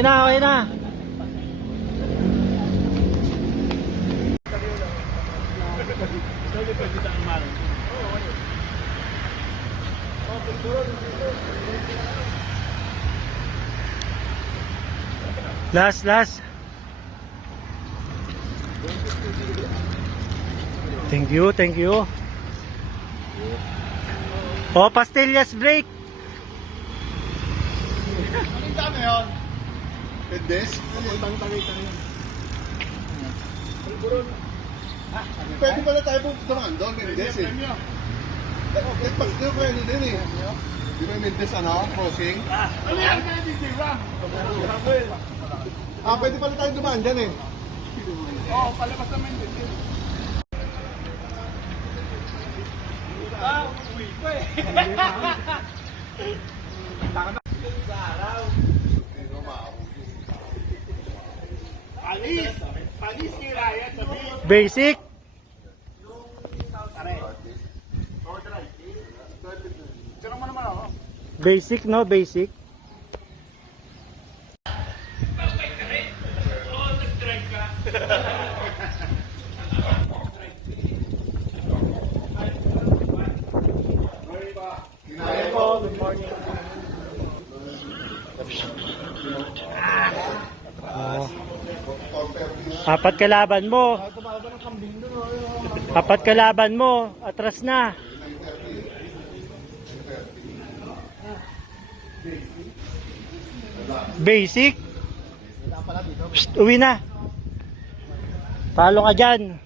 Okay na, okay na. Last. Thank you. Oh, pastillas break. Anong dami yun? Pendes? Pwede pala tayo pumunta doon, Mendes eh. Nagpas nyo pwede din eh. Di ba Mendes crossing? Ano yan? Pwede pala tayo dumaan dyan eh. Oo, palabas na Mendes eh. Uwi ko eh. Palis kiraya sabi. Basic. Basic, no? Basic. Good morning. Apat kalaban mo. Atras na. Basic. Psst, uwi na. Talo ka dyan.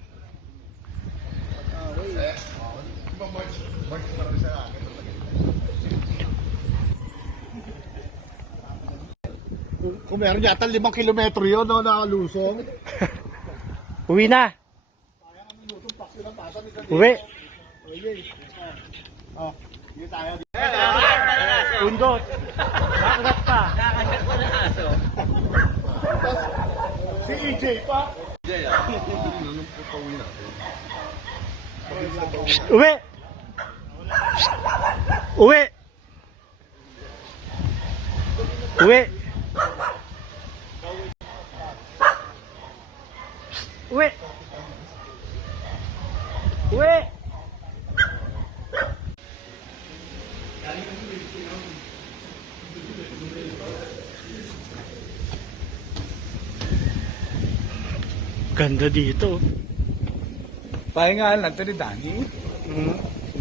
Kung meron yata 5 kilometro yun, no, nakalusong. Uwi na. Uwi. Oh, yun tayo. Undot. Nakagat pa. Si EJ pa. Uwi. Uwi. Uwi. Uwi. Uwi. Ganda dito. Pahingaan lang ito ni Danny.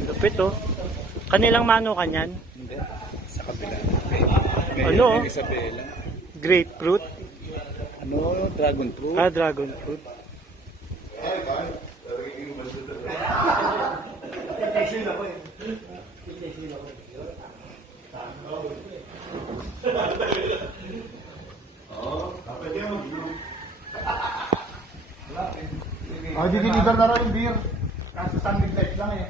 Lupit oh. Kanilang mano kanyan? Hindi. Sa kabila. Ano? Isabela. Grapefruit? Ano? Dragon fruit? Ah, dragon fruit. Di-deliver na rin yung beer. Kaso Sunday light lang eh.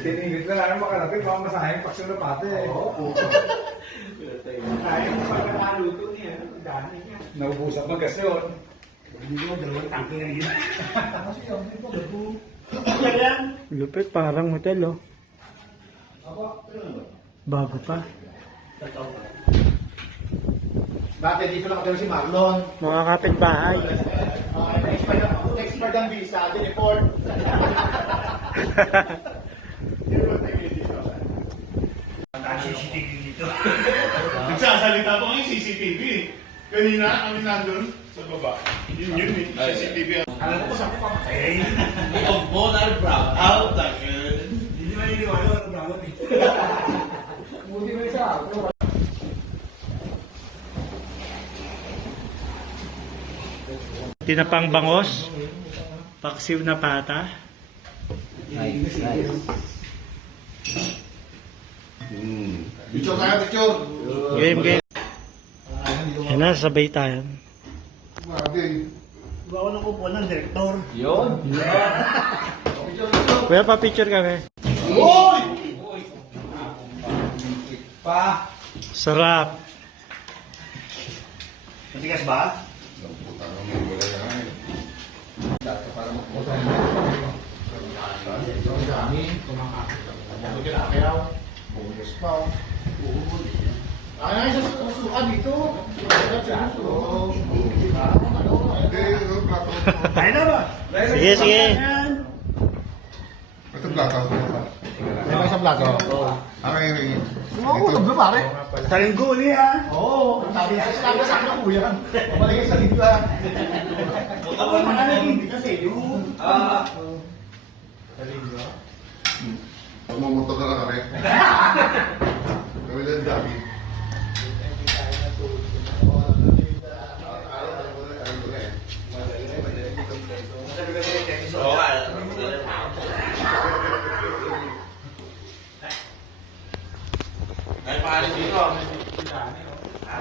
Tinigit na lang makalapit, baka masahayang paksyon na pati eh. Oo. Kaya mo pagkakaluto niya, dami niya. Naubusan mag kasi yun. Hindi mo, dalawang tangke na yun. Kasi yun, hindi po, gato. Lupit, parang hotel oh. Bago pa. Dati dito lang si Marlon. Mga kapitbahay. Expert ang visa, diniport. CCTV dito. Nagsasalita pa ngayon CCTV. Kanina kami nandun sa baba. Yun CCTV. Alam ko kung saan ko pamatay. Of both are brown out again. Hindi naman iniwala ko na brown eh. Buti mo isa. Tinapang bangos. Paksiw na pata. Nice. Picture tayo, picture. Game. Yan na, sabay tayo. Grabe. Bawa na ko po ng director. Yun. Kuya, pa-picture kami. Uy! Pa. Sarap. Matigas ba? Bonus pa. Ay, susukan dito. Tayo na ba? Sige, sige. Ito plato. May isang plato. Okay. Umuulog na pare. Sa linggo uli ha. Oo. Sabi sa akin ng kuya. Balik sa dito ha. Ako mga naging kasi yung... Pagmamotor na lang kami. Kami lang dami. Ay, paalis dito. Ha?